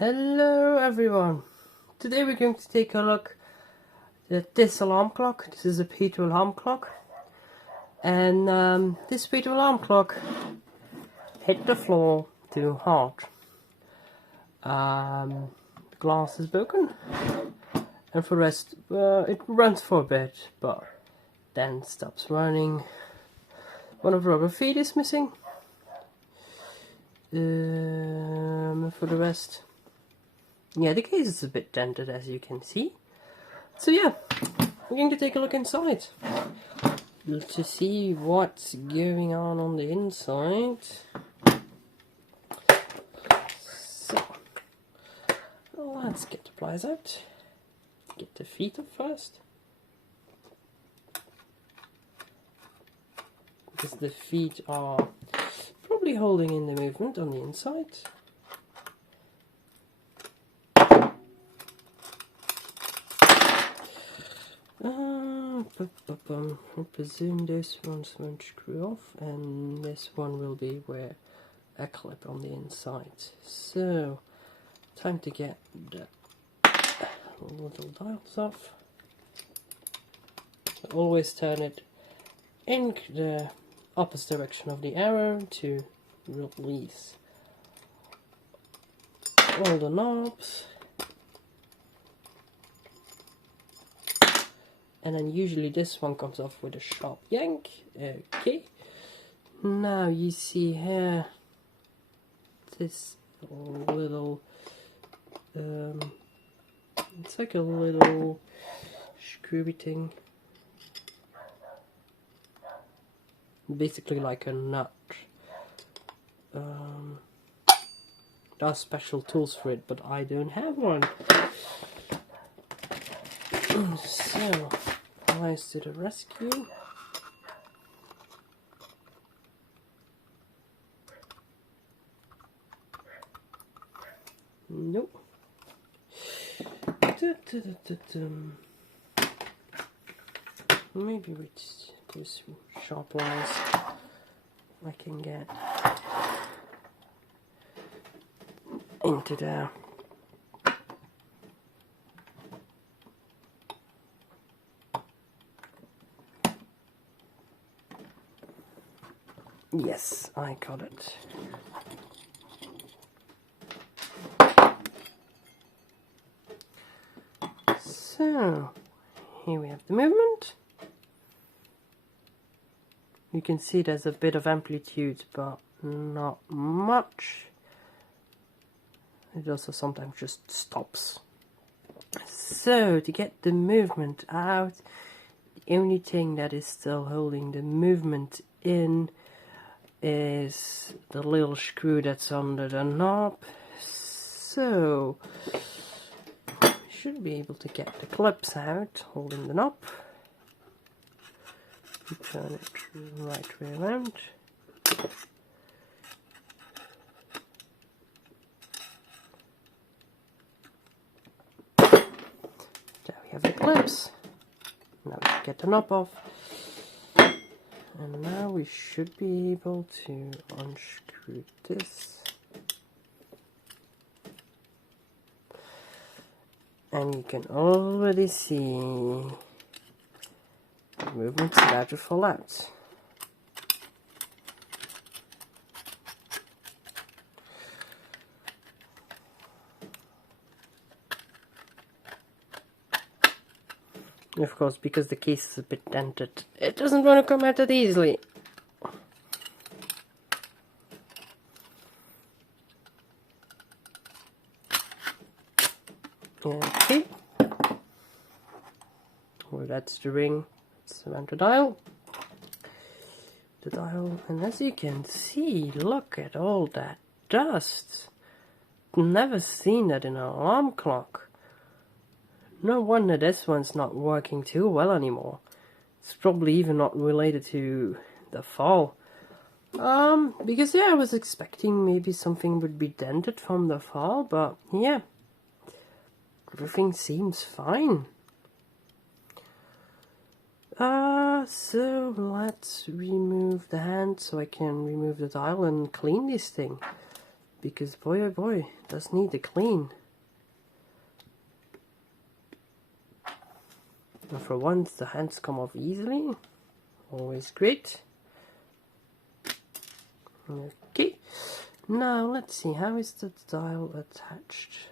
Hello everyone! Today we're going to take a look at this alarm clock. This is a Peter alarm clock, and this Peter alarm clock hit the floor too hard. The glass is broken, and for the rest it runs for a bit but then stops running. One of the rubber feet is missing. For the rest, yeah, the case is a bit dented, as you can see. So yeah, we're going to take a look inside to see what's going on the inside. So let's get the pliers out. Get the feet up first, because the feet are probably holding in the movement on the inside. I presume this one's won't screw off, and this one will be where a clip on the inside. So, time to get the little dials off. Always turn it in the opposite direction of the arrow to release all the knobs. And then usually this one comes off with a sharp yank. Okay. Now you see here this little, it's like a little screwy thing. Basically like a nut. There are special tools for it, but I don't have one. So, pliers to the rescue. Nope. Maybe with these sharp pliers I can get into there. Yes, I got it. So, here we have the movement. You can see there's a bit of amplitude, but not much. It also sometimes just stops. So, to get the movement out, the only thing that is still holding the movement in is the little screw that's under the knob. So we should be able to get the clips out holding the knob. Turn it the right way around. There we have the clips. Now we get the knob off. And now we should be able to unscrew this. And you can already see the movement's about to fall out. Of course, because the case is a bit dented, it doesn't want to come out that easily. Okay. Well, that's the ring. It's around the dial. And as you can see, look at all that dust. Never seen that in an alarm clock. No wonder this one's not working too well anymore. It's probably even not related to the fall. Because yeah, I was expecting maybe something would be dented from the fall, but yeah, everything seems fine. So let's remove the hand so I can remove the dial and clean this thing. because boy oh boy, it does need a clean. And for once the hands come off easily, always great. Okay, now let's see, how is the dial attached?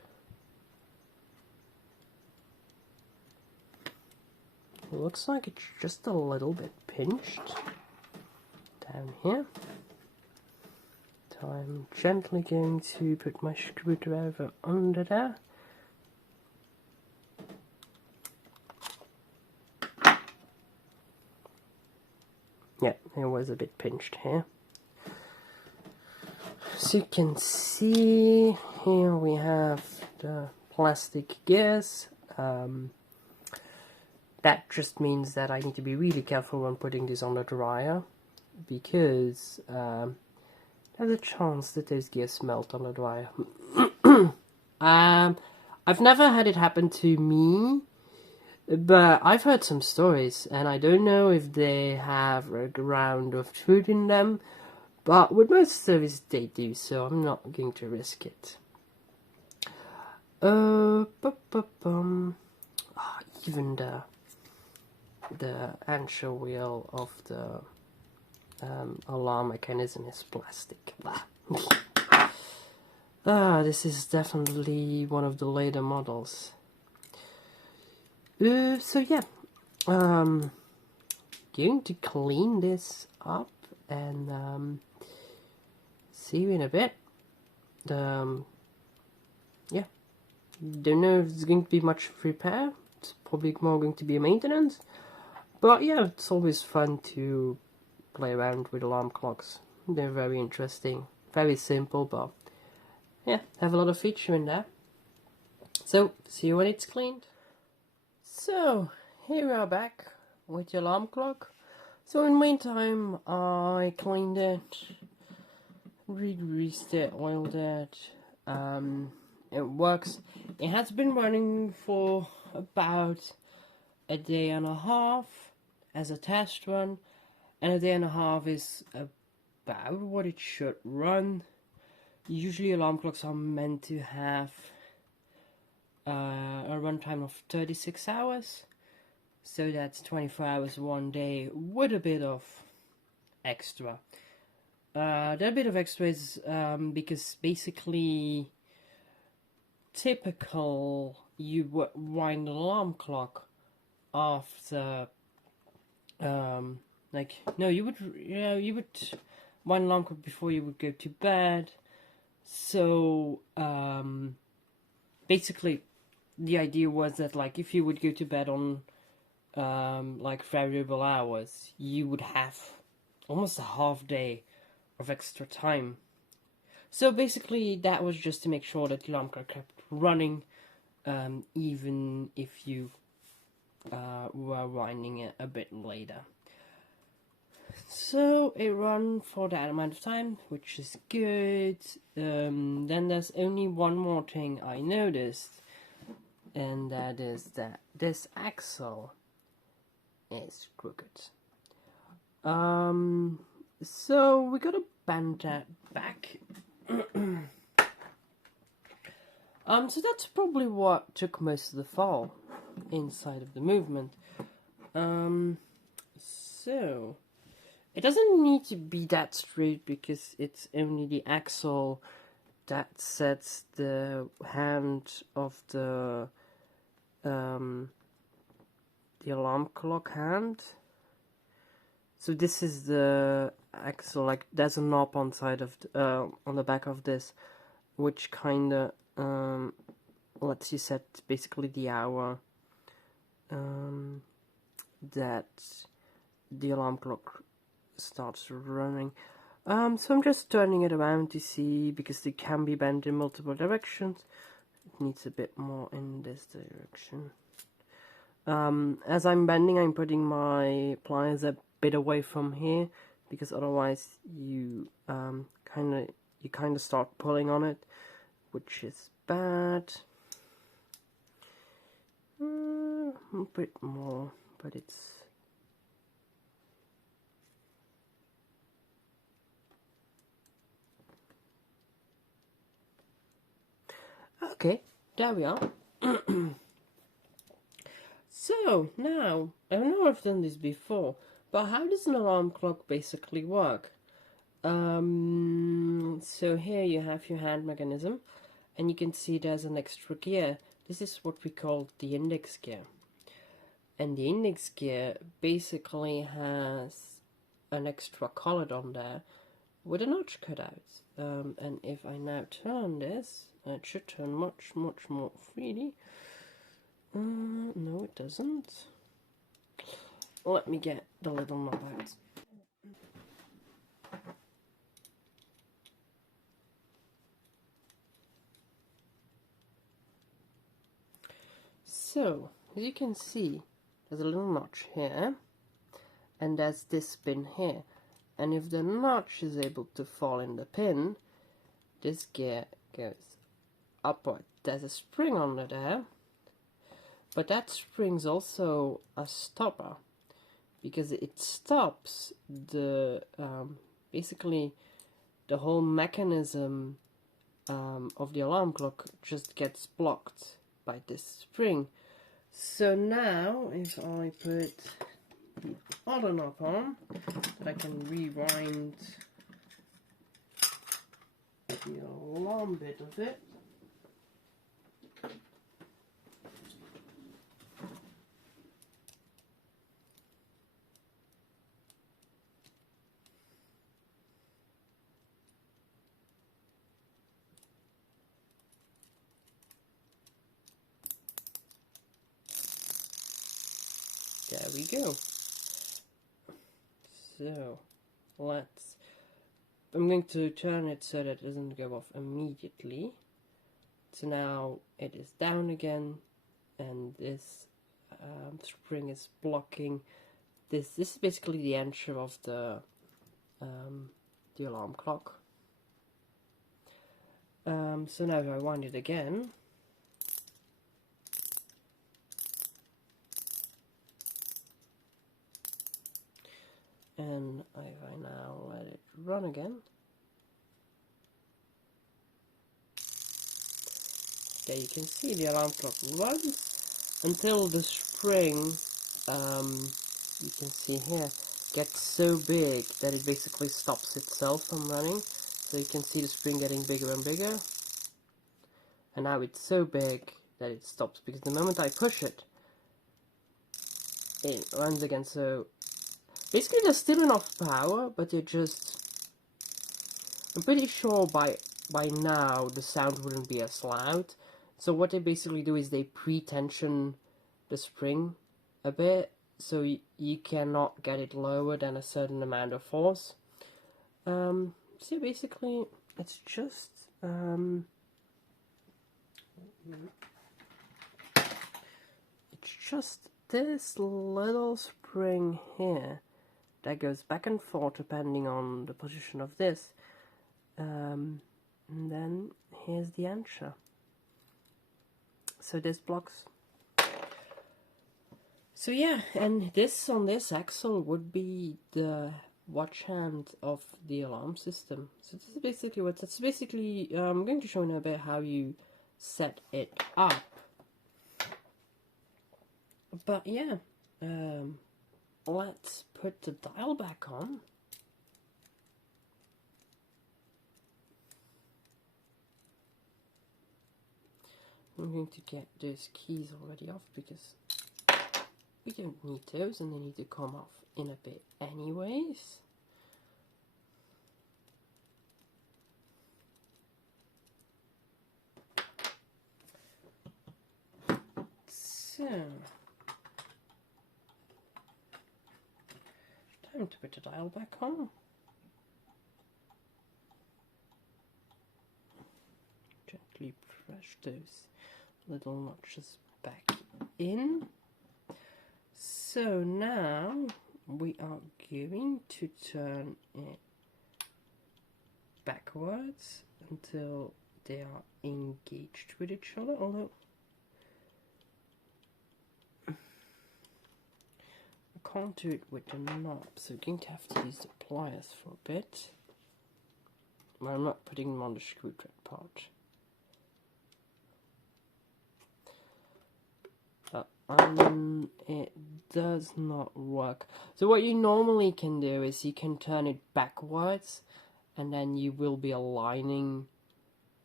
It looks like it's just a little bit pinched down here. So I'm gently going to put my screwdriver under there. Yeah, it was a bit pinched here. So you can see here we have the plastic gears. That just means that I need to be really careful when putting this on the dryer, because there's a chance that those gears melt on the dryer. I've never had it happen to me, but I've heard some stories, and I don't know if they have a ground of truth in them, but with most service they do, so I'm not going to risk it. Even the anchor wheel of the alarm mechanism is plastic. This is definitely one of the later models. So yeah, going to clean this up and see you in a bit. Yeah, don't know if it's going to be much repair. It's probably more going to be a maintenance. But yeah, it's always fun to play around with alarm clocks. They're very interesting, very simple, but yeah, have a lot of feature in there. So, see you when it's cleaned. So, here we are back with the alarm clock. So in the meantime, I cleaned it, re-greased it, oiled it. It works. It has been running for about a day and a half as a test run, and a day and a half is about what it should run. Usually alarm clocks are meant to have a runtime of 36 hours, so that's 24 hours one day with a bit of extra. That bit of extra is because basically typical you would wind an alarm clock after you would wind an alarm clock before you would go to bed. So basically the idea was that, like, if you would go to bed on like variable hours, you would have almost a half day of extra time. So basically that was just to make sure that the alarm clock kept running even if you were winding it a bit later. So it ran for that amount of time, which is good. Then there's only one more thing I noticed, and that is that this axle is crooked. So we gotta bend that back. So that's probably what took most of the fall inside of the movement. So it doesn't need to be that straight because it's only the axle that sets the hand of the alarm clock hand. So this is the axle, like there's a knob on side of the, on the back of this, which kinda lets you set basically the hour that the alarm clock starts running. So I'm just turning it around to see, because it can be bent in multiple directions. It needs a bit more in this direction. As I'm bending, I'm putting my pliers a bit away from here, because otherwise you kind of start pulling on it, which is bad. A bit more, but it's Okay, there we are. So now, I know I've done this before, but how does an alarm clock basically work? So here you have your hand mechanism, and you can see there's an extra gear. This is what we call the index gear. And the index gear basically has an extra collet on there with a notch cut out. And if I now turn this, it should turn much more freely. No, it doesn't. Let me get the little knob out. So, as you can see, there's a little notch here, and there's this pin here. And if the notch is able to fall in the pin, this gear goes upward. There's a spring under there, but that spring's also a stopper, because it stops the basically the whole mechanism of the alarm clock just gets blocked by this spring. So now if I put the other knob on, I can rewind the alarm bit of it. There we go. So I'm going to turn it so that it doesn't go off immediately. So now it is down again, and this spring is blocking this. This is basically the enter of the alarm clock. So now if I wind it again, and if I now let it run again, there you can see the alarm clock runs until the spring, you can see here, gets so big that it basically stops itself from running. So you can see the spring getting bigger and bigger, and now it's so big that it stops, because the moment I push it, it runs again. So basically there's still enough power, but it just, I'm pretty sure by now the sound wouldn't be as loud. So what they basically do is they pre-tension the spring a bit, so you cannot get it lower than a certain amount of force. So basically it's just this little spring here that goes back and forth depending on the position of this, and then here's the answer. So this blocks. So yeah, and this on this axle would be the watch hand of the alarm system. So this is basically what that's basically. I'm going to show you a bit how you set it up. But yeah, let's put the dial back on. I'm going to get those keys already off because we don't need those, and they need to come off in a bit anyways. So, time to put the dial back on. Gently press those little notches back in. So now we are going to turn it backwards until they are engaged with each other, although I can't do it with the knob, so I'm going to have to use the pliers for a bit. Well, I'm not putting them on the screw thread part. and it does not work. So what you normally can do is you can turn it backwards, and then you will be aligning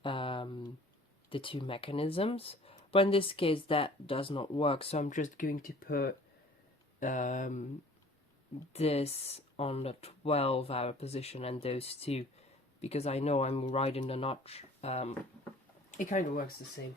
the two mechanisms. But in this case, that does not work. So I'm just going to put this on the 12-hour position and those two, because I know I'm right in the notch. It kind of works the same.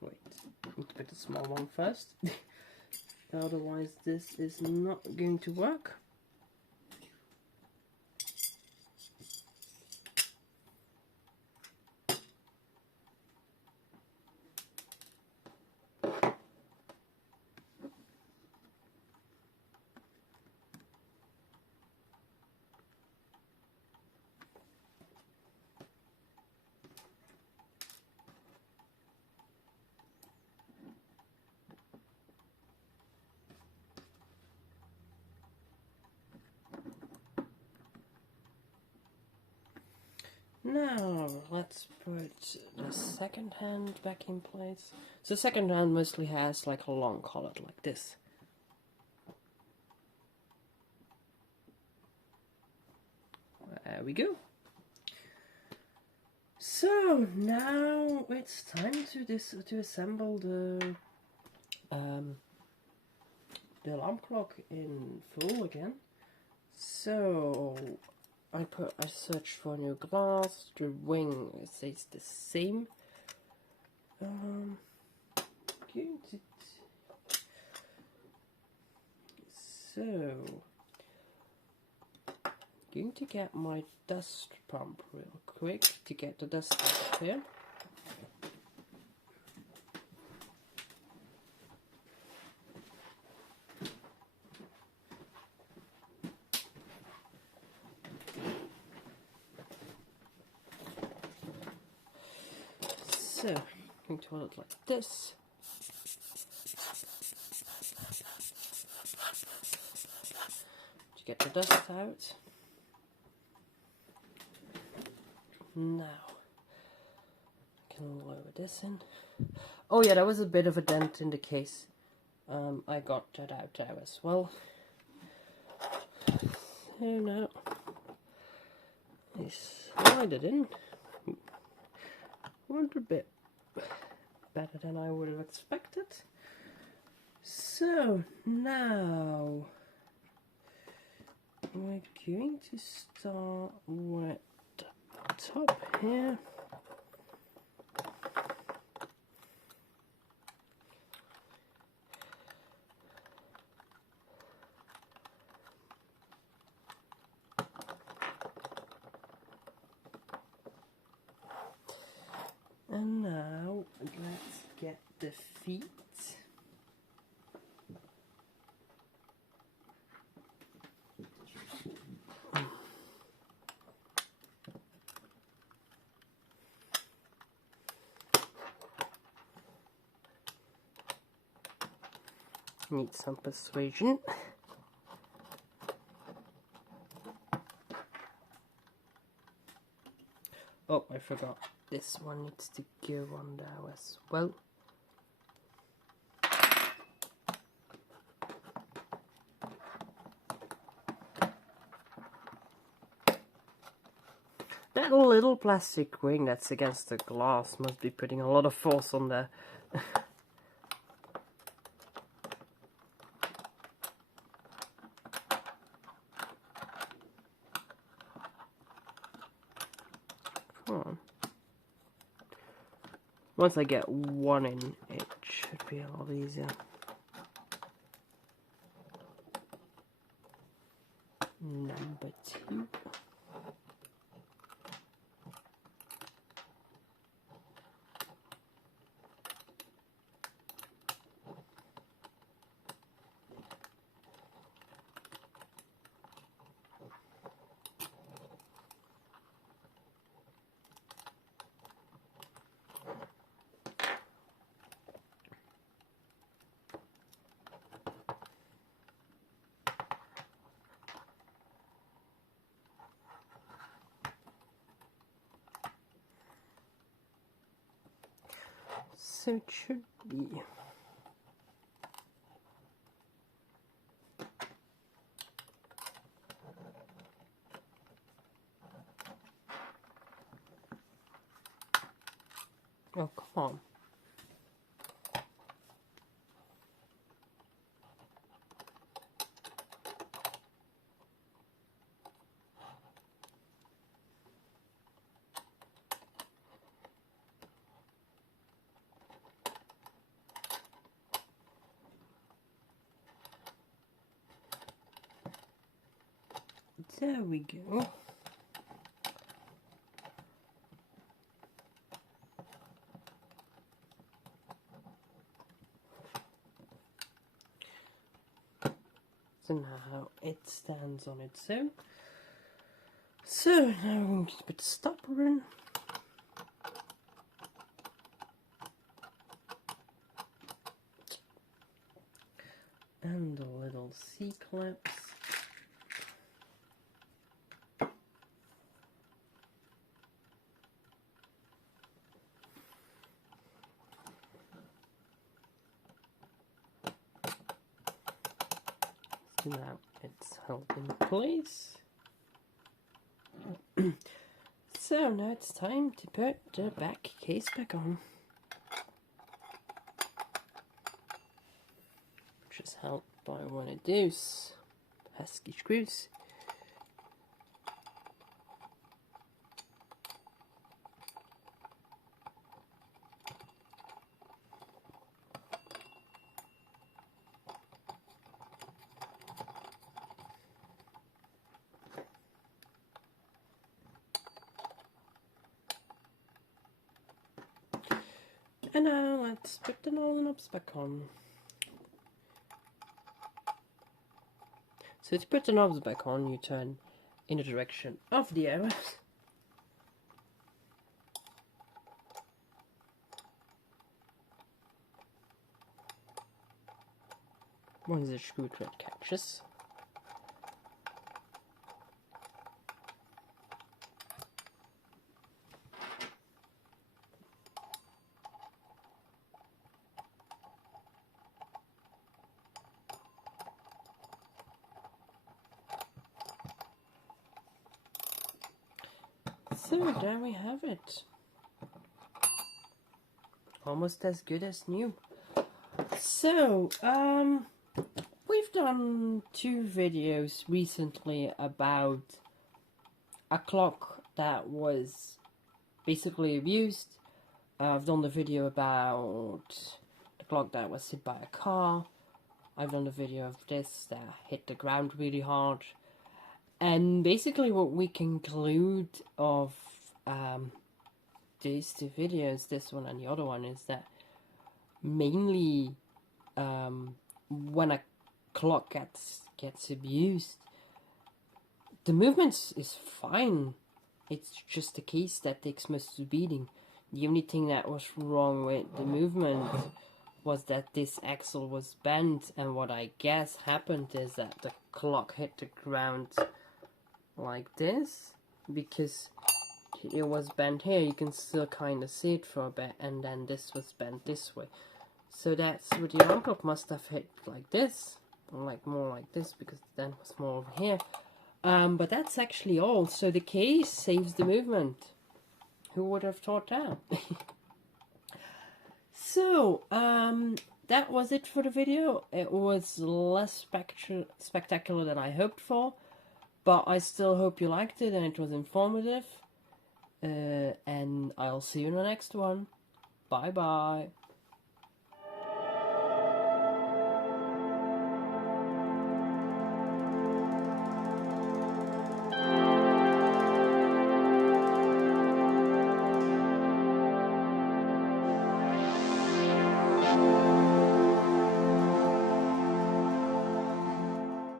Wait, need to put the small one first. Otherwise this is not going to work. Now, let's put the second hand back in place. So the second hand mostly has like a long collet like this. There we go. So now it's time to assemble the alarm clock in full again. So I searched for new glass. The wing stays the same. Going to get my dust pump real quick to get the dust out of here. So, I'm going to hold it like this. To get the dust out. Now, I can lower this in. Oh yeah, there was a bit of a dent in the case. I got that out there as well. So now, I slide it in. Went a bit better than I would have expected. So now we're going to start with the top here. And now let's get the feet. Need some persuasion. Oh, I forgot. This one needs to go on there as well. That little plastic ring that's against the glass must be putting a lot of force on there. Come on. Once I get one in, it should be a lot easier. Number 2. so it should be. Oh, come on. There we go. So now it stands on its own. So now I'm going to put the stopper in. And the little C-clamps. So now it's held in place. So now it's time to put the back case back on, which is held by one of those pesky screws. And now let's put the knobs back on. So to put the knobs back on, you turn in the direction of the arrows. Once the screw thread catches. So there we have it. Almost as good as new. So, we've done 2 videos recently about a clock that was basically abused. I've done the video about the clock that was hit by a car. I've done the video of this that hit the ground really hard. And basically what we conclude of these 2 videos, this one and the other one, is that mainly when a clock gets abused, the movement is fine. It's just the case that takes most of the beating. The only thing that was wrong with the movement was that this axle was bent, and what I guess happened is that the clock hit the ground like this, because it was bent here. You can still kind of see it for a bit, and then this was bent this way. So that's what the alarm clock must have hit like this, or like more like this, because then it was more over here. But that's actually all. So the case saves the movement. Who would have thought that? So, that was it for the video. It was less spectacular than I hoped for, but I still hope you liked it and it was informative. And I'll see you in the next one. Bye bye.